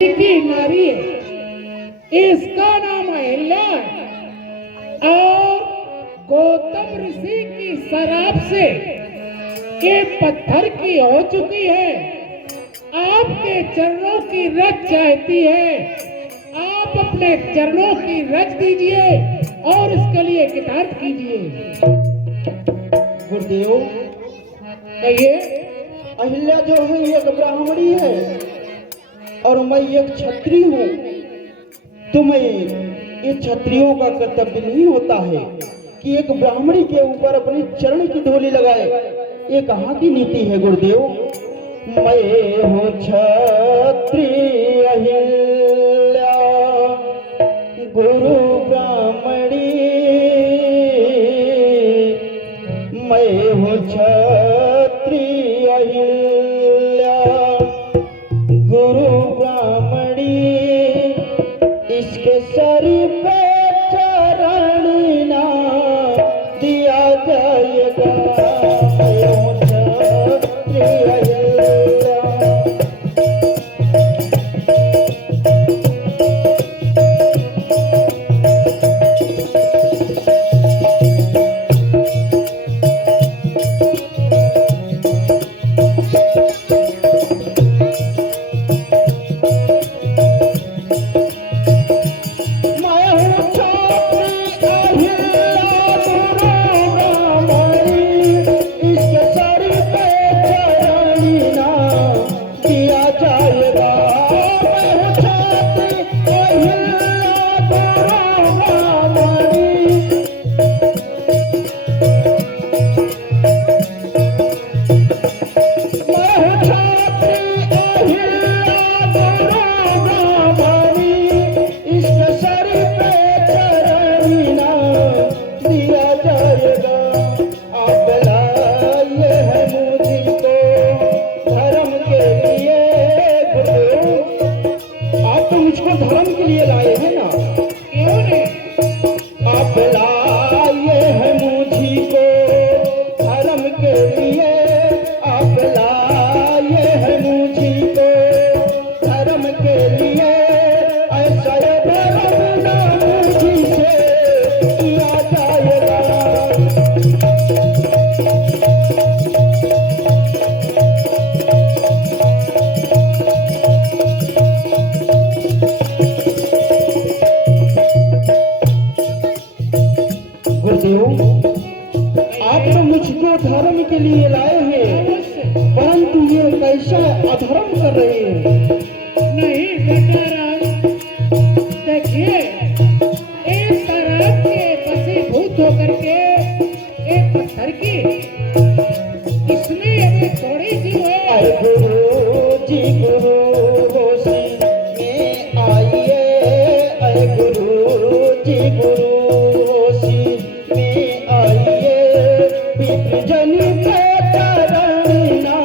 की नारी है, इसका नाम अहिल्या है। और गौतम ऋषि की शराब से ये पत्थर की हो चुकी है। आपके चरणों की रज चाहती है, आप अपने चरणों की रज दीजिए और इसके लिए कृतार्थ कीजिए। गुरुदेव, कहिए। अहिल्या जो है एक ब्राह्मणी है और मैं एक क्षत्रिय हूँ। तो मैं ये क्षत्रियों का कर्तव्य नहीं होता है कि एक ब्राह्मणी के ऊपर अपनी चरण की धूलि लगाए। ये कहाँ की नीति है गुरुदेव? मैं हूँ क्षत्रिय अहिल्या, गुरु ब्राह्मणी। मैं हूँ क्षत्रिय अहिल्या, गुरु ब्राह्मणी। इसके सर पे चरण ना दिया जाएगा। मैं हूँ क्षत्रिय अहिल्या। धर्म के लिए लाए हैं ना? क्यों नहीं? आप लाए हैं मुझी को धर्म के लिए। आप लाए हैं मुझी को धर्म के लिए। ऐसा धर्म ना मुझी से किया जाएगा। आप तो मुझको धर्म के लिए लाए हैं, परंतु ये कैसा अधर्म कर रहे हैं? नहीं बेटा राज, देखिए एक शराब के वशीभूत होकर के एक पत्थर की इसमें अभी थोड़ी सी है। आए गुरु जी गुरु होशी में आइए। आए गुरु जी गुरु होशी में आइए। विप्रजनी पे चरण ना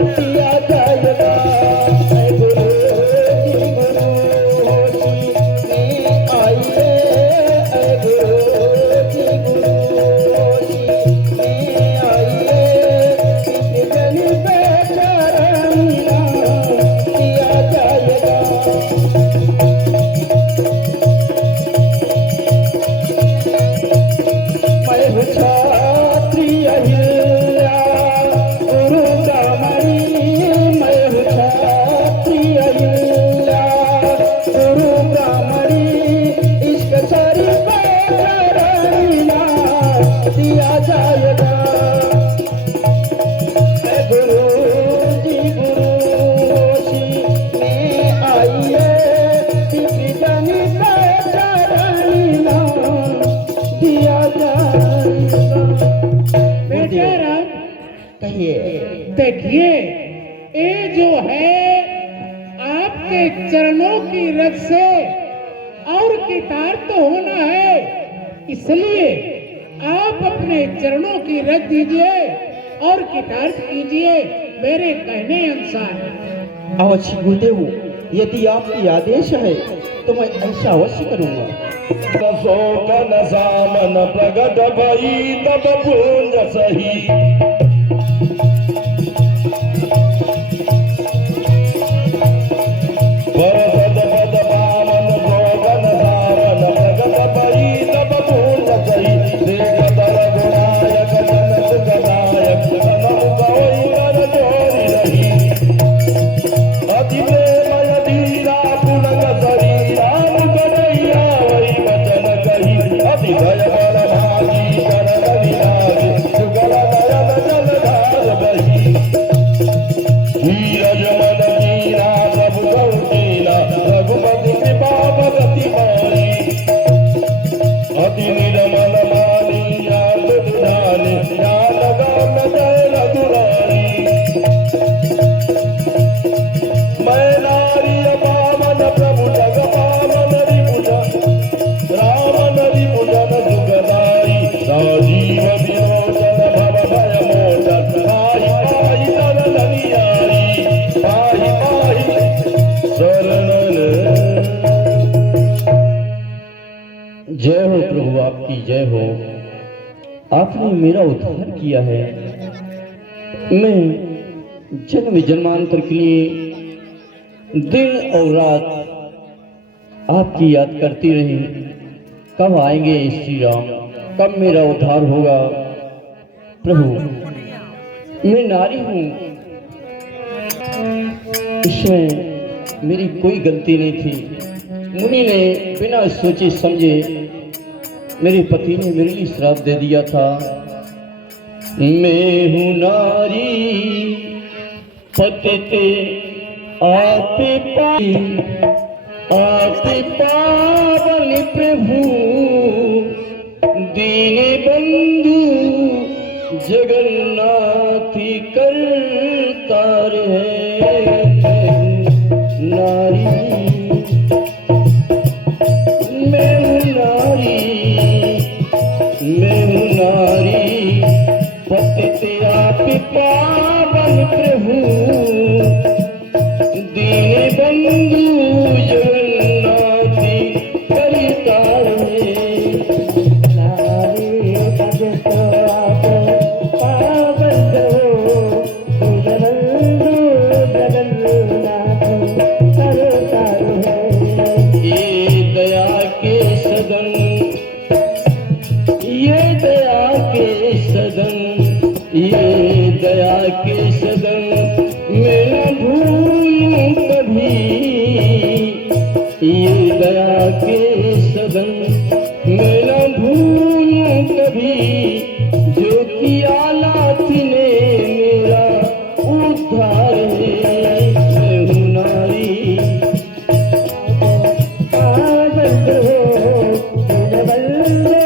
दिया जाएगा। आए गुरु जी गुरु होशी में आइए। आए गुरु जी गुरु होशी में आइए। विप्रजनी पे चरण ना दिया जाएगा। मैं हूँ क्षत्रिय अहिल्या, गुरु ब्राह्मणी। मैं हूँ क्षत्रिय अहिल्या, गुरु ब्राह्मणी। इसके सर पे चरण ना दिया जाएगा। गुरु जी गुरु होशी में आइए। विप्रजनी पे चरण ना दिया जाएगा। बेटा राज, कहिए। देखिए ये जो है आपके चरणों की रज से और कृतार्थ तो होना है, इसलिए आप अपने चरणों की रज दीजिए और कृतार्थ कीजिए मेरे कहने अनुसार। अवश्य गुरुदेव, यदि आपकी आदेश है तो मैं ऐसा अवश्य करूंगा। शोकन सामन प्रगट भई तब पूंज सही। पर आपने मेरा उद्धार किया है। मैं जन्म जन्मांतर के लिए दिन और रात आपकी याद करती रही। कब आएंगे श्री राम, कब मेरा उद्धार होगा। प्रभु, मैं नारी हूँ, इसमें मेरी कोई गलती नहीं थी। मुनि ने बिना सोचे समझे मेरे पति ने मेरे लिए श्राप दे दिया था। मैं हूँ नारी पतिते आते पावन प्रभु, दीन बंधु जगन्नाथी करतार है। नारी मैं हूँ नारी, मैं हूँ नारी पतिते आप पावन प्रभु, दीन बंधु जगन्नाथी करतार है। नारी पतिते आप पावन प्रभु, दीन बंधु जगन्नाथी करतार है। ये दया के सदन, ये दया के सदन, ये दया के सदन मैं न भूलूं कभी। ये दया के सदन मैं न भूलूं कभी, जो किया नाथ ने मेरा उद्धार है। मैं हूँ नारी पावन हो, दीनबंधु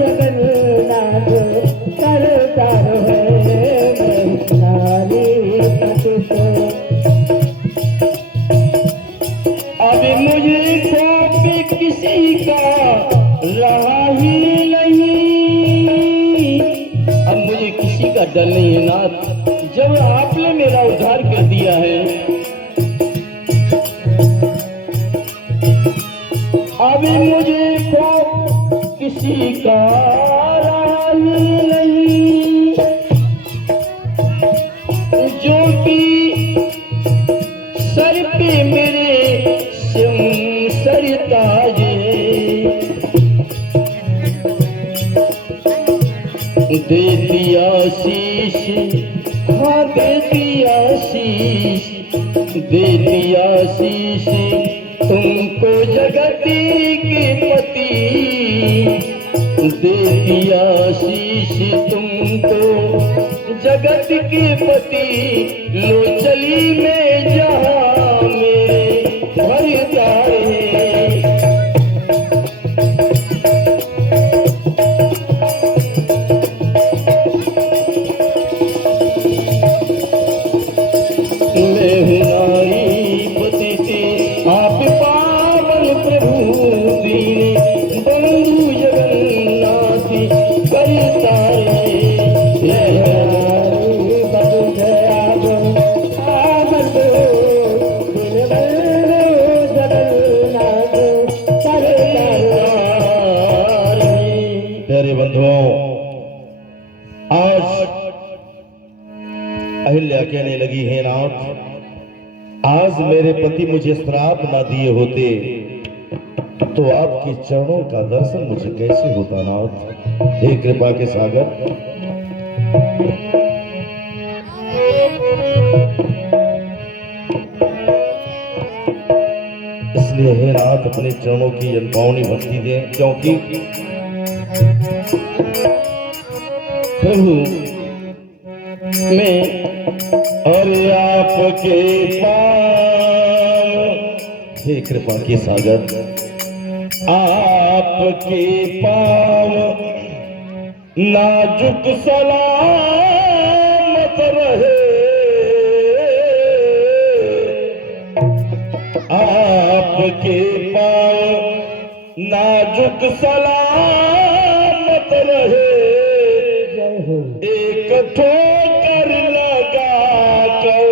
जगन्नाथ करतार है। मैं नारी पतिते। अब मुझे कोप किसी का रहा ही नहीं, अब मुझे किसी का डर नहीं है नाथ, जब आपने मेरा उद्धार कर दिया है। अब मुझे कोप किसी का रहा ही नहीं, जो कि सर पे मेरे सर ताज दे दिया शीश, हाँ दे दिया शीश, दे दिया शीश तुमको जगती के पति, दे दिया शीश तुमको जगत के पति। लो चली मैं जहाँ मेरे भरदार है। मैं हूँ नारी पतिते आप पावन प्रभु, दीन बंधु जगन्नाथी करतार है। प्यारे बंधुओं, आज अहिल्या कहने लगी है नाथ, आज मेरे पति मुझे श्राप ना दिए होते तो आपके चरणों का दर्शन मुझे कैसे होता नाथ। हे कृपा के सागर, इसलिए हे नाथ अपने चरणों की जनपावनी भक्ति दें, क्योंकि प्रभु मैं अरे आपके पाँव, हे कृपा के सागर, आपके पाँव नाजुक सलामत रहे, आपके पाँव नाजुक सलामत रहे। एक ठोकर लगा कर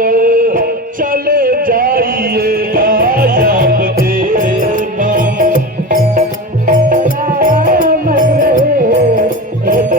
चले जाइएगा आपके पाँव, एक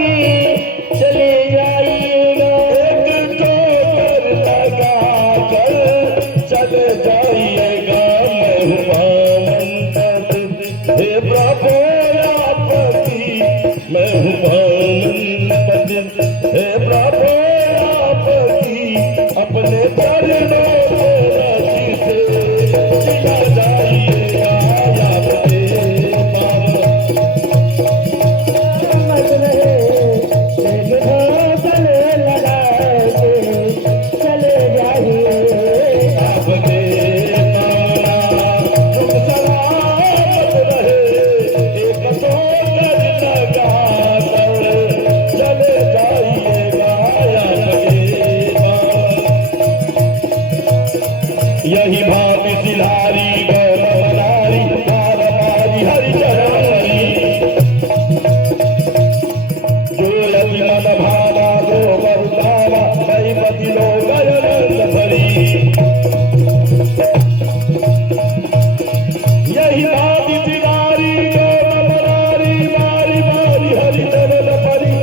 के चले जाइएगा। एक ठोकर लगा कर चले जाइएगा। मैं हूँ प्रभु आपकी, मैं हूँ हे प्रभु आपकी, अपने चरणों को रस्सी से सिला जाइएगा। आपके मत रहे गले लगा के चले जाइए। आपके तुम सलामत रहे। एक ठोकर लगा कर चले जाइएगा। यही भांति सिलारी गौरवनारी पारमारी हरिचरणी, जो यति मन भावा दो बहुतावा कई पति लोग अनंत भरी। यही भांति सिलारी गौरवनारी बारी बारी हरिचरण भरी,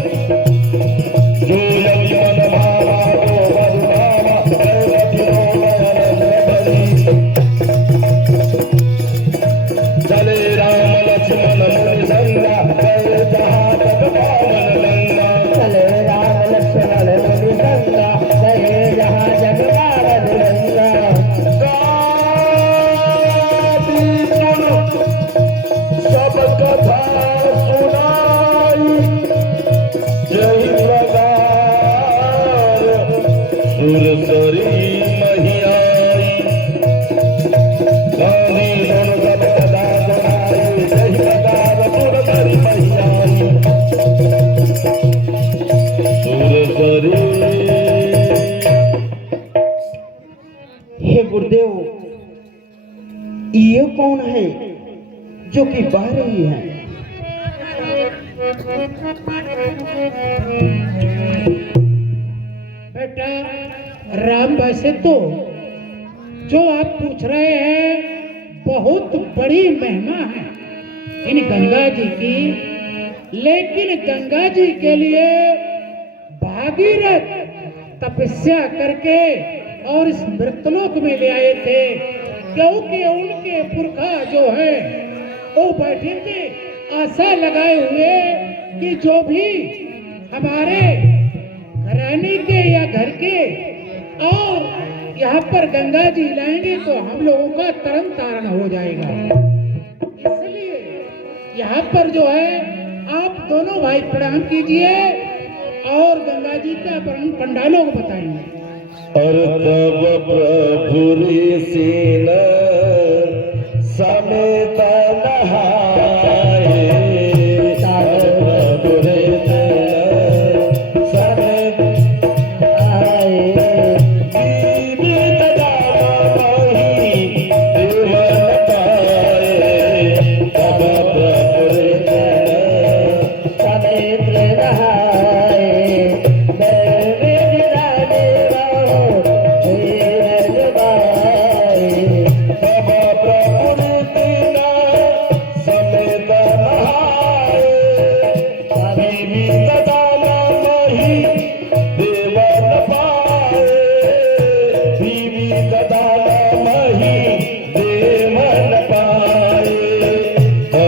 जो यति मन भावा दो बहुतावा कई पति लोग चले राम लक्ष्मण मुनि संगा, चले जहाँ तक पावन गंगा। चले राम लक्ष्मण मुनि संगा, गए जहाँ जग पावन गंगा। गाती सुन सब कथा सुनाई, जय प्रकार सुरसरी महियाई। गांधी सुन सब कथा सुनाई, जय प्रकार सुरसरी महियाई। सुरसरी हे गुरुदेव, ये कौन है जो कि बह रही है? बेटा राम, वैसे तो जो आप पूछ रहे हैं बहुत बड़ी महिमा है इन गंगा जी की, लेकिन गंगा जी के लिए भागीरथ तपस्या करके और इस मृतलोक में ले आए थे, क्योंकि उनके पुरखा जो है वो बैठे थे आशा लगाए हुए कि जो भी हमारे घराने के या घर के और यहाँ पर गंगा जी लाएंगे तो हम लोगों का तरन तारण हो जाएगा। इसलिए यहाँ पर जो है आप दोनों भाई प्रणाम कीजिए और गंगा जी का पंडालों को बताएंगे। और तब प्रभु ऋषि न समेत नहाए। तब प्रभु ऋषि न समेत आए। जीवित दाना वही देवन पाए। तब प्रभु ऋषि न समेत नहाए।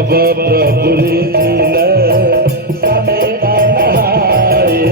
प्रभु ऋषि न समेत नहाए।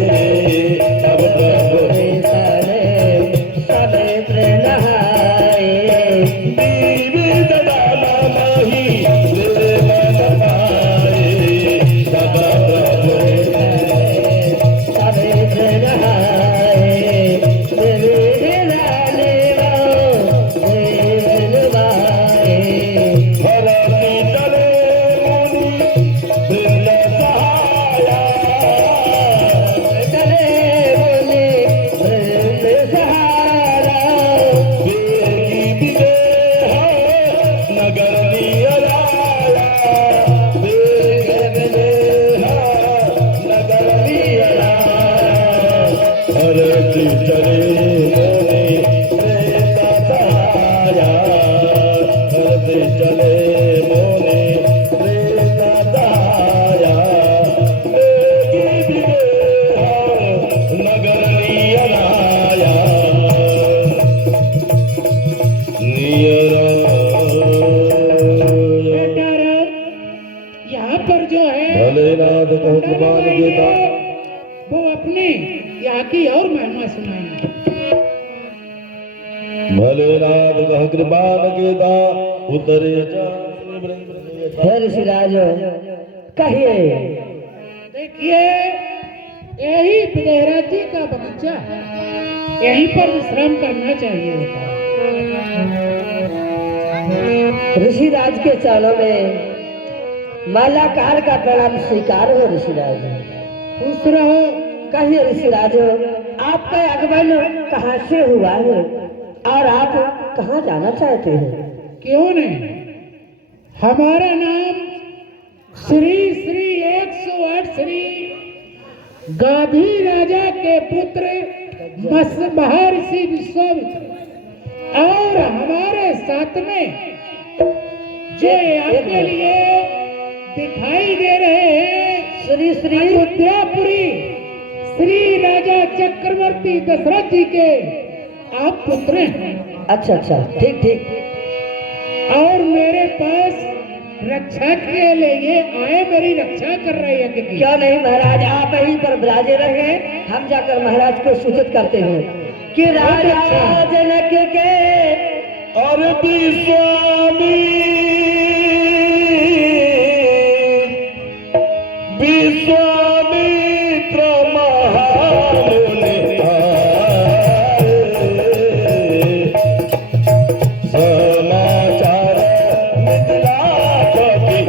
गेता वो अपने यहाँ की और महिमा सुनाएंगे। भले नाथ कह कृपान गेता उतरे जा हे ऋषिराज कहिए। देखिए यही विदेहराज जी का बगीचा है, यहीं पर विश्राम करना चाहिए होता है। ऋषिराज के चरणों में मालाकार का प्रणाम स्वीकार हो ऋषिराज। खुश रहो। कहिए ऋषिराज आपका आगमन कहाँ से हुआ है और आप कहाँ जाना चाहते हैं? क्यों नहीं, हमारा नाम श्री श्री 108 श्री गाधी राजा के पुत्र महर्षि विश्वामित्र और हमारे साथ में जो आपके लिए दिखाई दे रहे हैं श्री श्री अयोध्यापुरी श्री राजा चक्रवर्ती दशरथ जी के आप पुत्र हैं। अच्छा अच्छा ठीक ठीक। और मेरे पास रक्षा के लिए आए, मेरी रक्षा कर रहे हैं की। क्यों नहीं महाराज, आप यहीं पर विराजे रहे, हम जाकर महाराज को सूचित करते हैं कि राजा जनक के और विश्वामित्र महामुनि समाचार मिथिलापति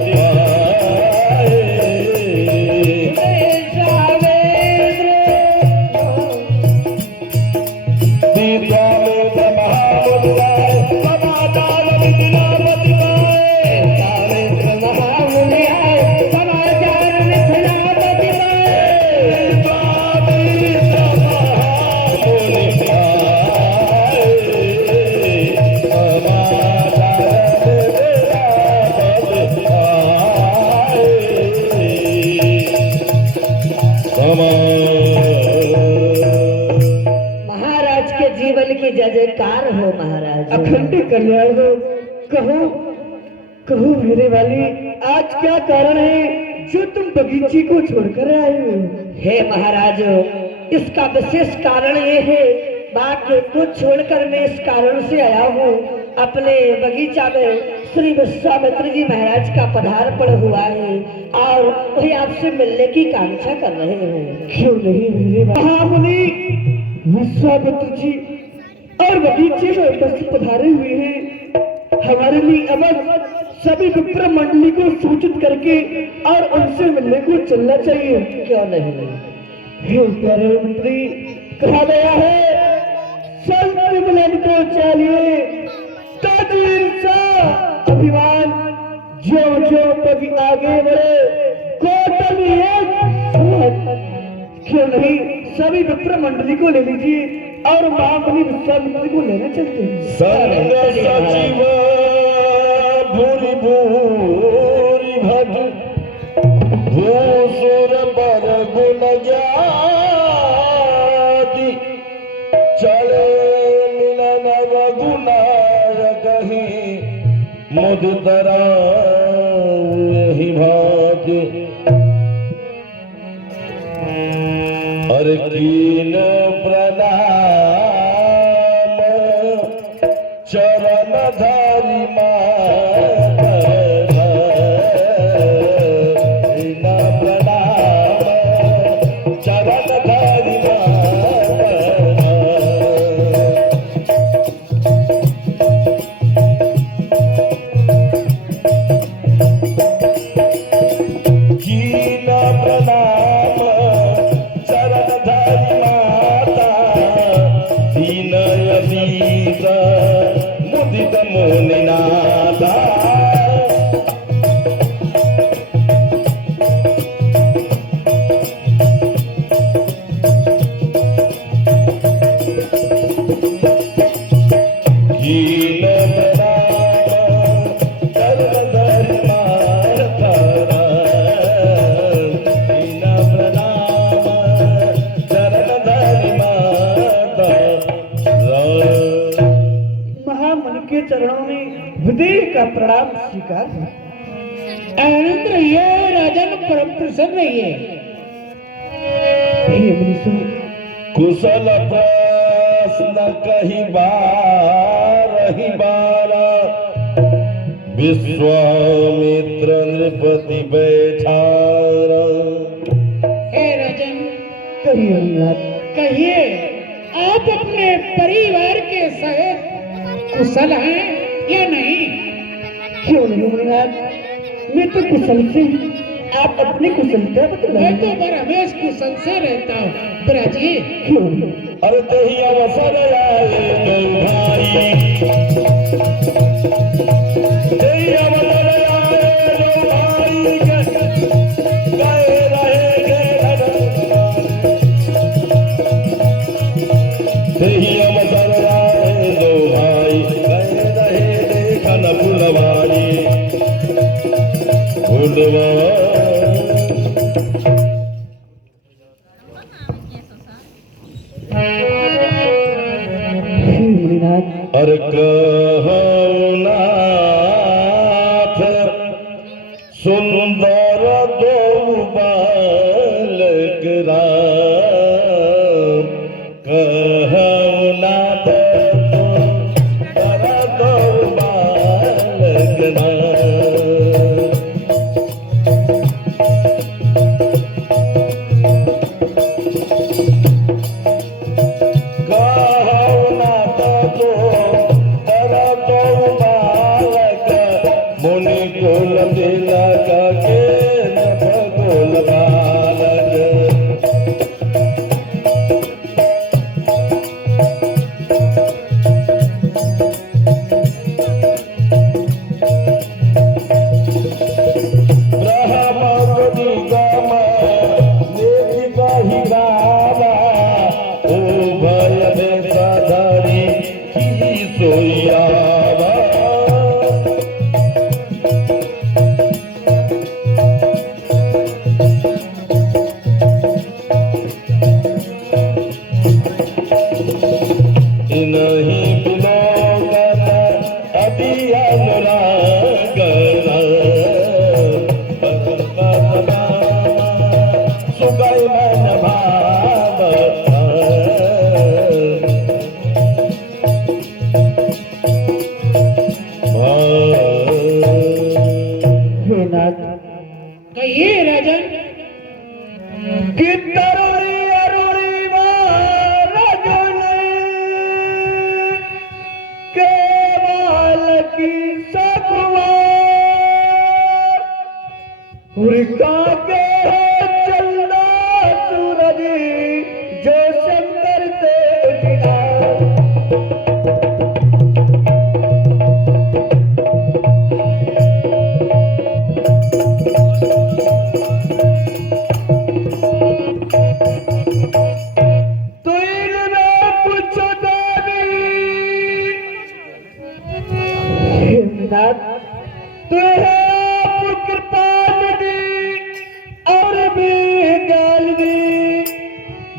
महाराज के जीवन की जय जयकार हो महाराज। अखंड कल्याण हो। कहो कहो मेरे वाली, आज क्या कारण है जो तुम बगीचे को छोड़कर आए हो? हे महाराज, इसका विशेष कारण ये है, बाकी कुछ छोड़कर मैं इस कारण से आया हूँ। अपने बगीचा में श्री विश्वामित्र जी महाराज का पधार्पण हुआ है और वही आपसे मिलने की कांक्षा कर रहे हैं। क्यों नहीं मेरे महामुनि विश्वामित्र जी और बगीचे में उपस्थित पधारे हुए हैं। हमारे लिए अवश्य सभी विप्र मंडली को सूचित करके और उनसे मिलने को चलना चाहिए। क्यों नहीं? हे प्यारे मंत्री, कहा गया है संत मिलन को चाहिए अभिमान, जो जो कभी आगे बढ़े कोटल एक सुमत। क्यों नहीं सभी विप्र मंडली को ले लीजिए और महामुनि विश्वामित्र को लेना चलते हैं। संग सचिव भूरि भूरि भट भूसुर पर गुण ज्ञाति चले मिलन रघुनायक ही मुदतरा यही भाग्य और कीन प्रणाम चरण धारी प्रणाम चरण धारी मुदित मुनिनाथा कीन प्रणाम चरण धरि माता कीन प्रणाम चरण धरि माता महामुनि के चरणों में विदेह का प्रणाम स्वीकार है। आनंद रहिए, राजन परम प्रसन्न रहिए। हे मुनीश्वर, कुशल प्रश्न कही बार ही बारा, विश्वामित्र नृपति बैठारा। हे राजन, कहिए मुनिनाथ। कहिए, आप अपने परिवार के सहित कुशल हैं या नहीं? क्यों नहीं मुनिनाथ, मैं तो कुशल से, आप अपनी कुशलता मैं बतलाइए। तो हमेश कुशल से रहता हूँ ब्राजी। क्यों? अरे तेही अवसर आए दो भाई, तेही अवसर आए दो भाई, गए रहेंगे तेही अवसर आए दो भाई, गए रहेंगे घन फुलवारी फुलवारी। अर कहनाथ सुंदर दो बालक राम, कहनाथ सुंदर दो बालक राम। मुनि कुल तिलक के नभ कुल बालक, ब्रह्म गम नेति कहि गावा, ओ भय बेसधरी की सोयावा। नहीं बिलोगन अभी अनुरागन, सुगई मन भाव। हे नाथ, कहिए राजन। कि तरुणी अरुणी केवल की सकुमार, उड़का के चलना सूरज जो शंकर ते जिला।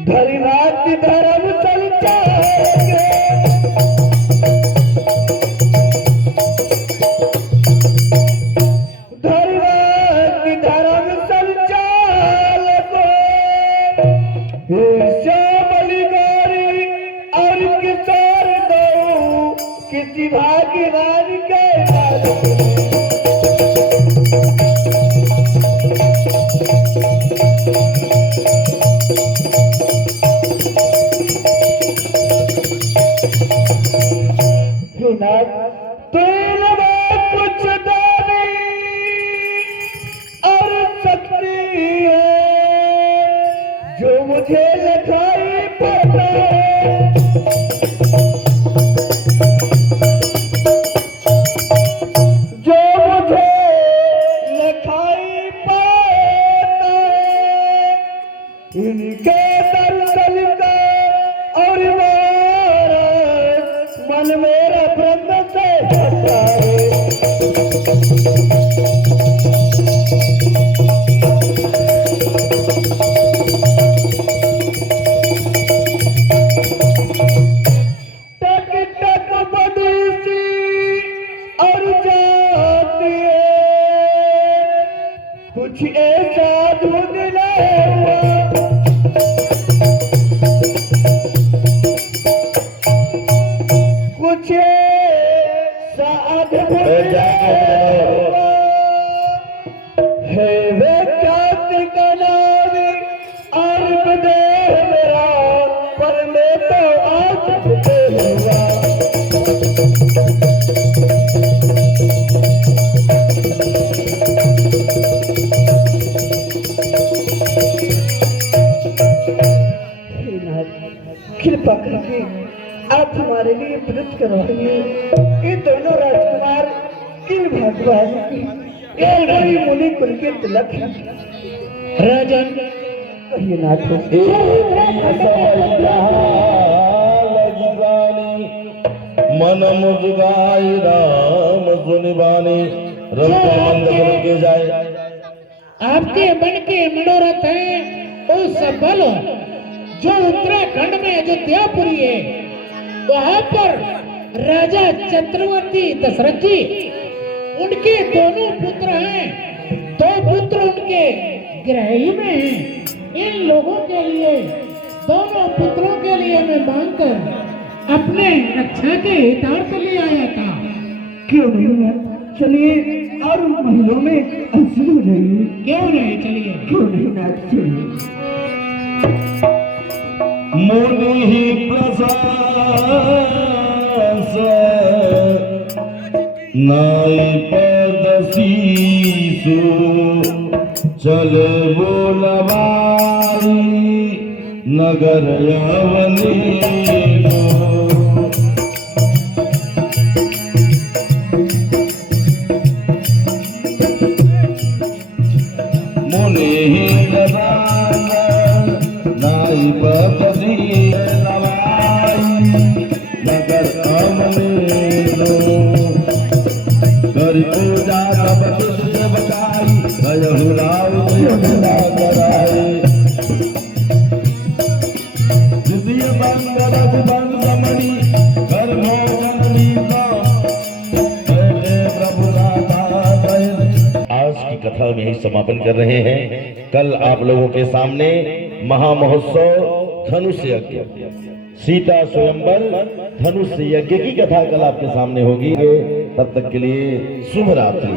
धर्मनाथ धर्म संचार, धर्मनाथ धर्म संचालक, बलिदारी और किशोर दो किसी भाग्यवान के तेल में कुछ दानी और शक्ति है जो मुझे लिखाई पड़ता है, जो मुझे लिखाई पड़ता है। इनके दर्शन का और मन मेरा ब्रह्म से होता है। टक टक बड़ी सी और जाती है, कुछ ऐसा धुंधला हुआ दे मेरा पर मैं तो आज दे हुआ। कृपा करके आप हमारे लिए व्रत करवाइए। ये दोनों राजकुमार किन भगवान की ये बड़ी मुनि कुल के तिलक है। राजन, कहिए नाथ। मन मुझगाई राम सुनिबानी रंग के जाए। आपके मन के मनोरथ हैं वो सफल हो। जो उत्तराखंड में अयोध्यापुरी है, वहां पर राजा चक्रवर्ती दशरथ जी, उनके दोनों पुत्र हैं। दो पुत्र उनके गृही में हैं। इन लोगों के लिए, दोनों पुत्रों के लिए मैं मांगकर अपने रक्षा के हितार्थ ले आया था। क्यों नहीं? चलिए और उन महिलों में अंशुल हो जाइए। क्यों नहीं? चलिए। क्यों नहीं नाथ? चलिए। मुनि ही प्रसाद नाई पदसीसु चले बोलवारी नगर यवनी। मुनि ही प्रसाद नाई पदसी नगर अमलेनो कर पूजा सब कुछ सेवकाई गयहु राव यमुना कराए। द्वितीय बंग रघुबंग समणी कर मोहन प्रभु दाता। आज की कथा में ही समापन कर रहे हैं। कल आप लोगों के सामने महामहोत्सव धनुष यज्ञ, सीता स्वयंवर धनुष यज्ञ की कथा कल आपके सामने होगी। तब तक के लिए शुभ रात्रि।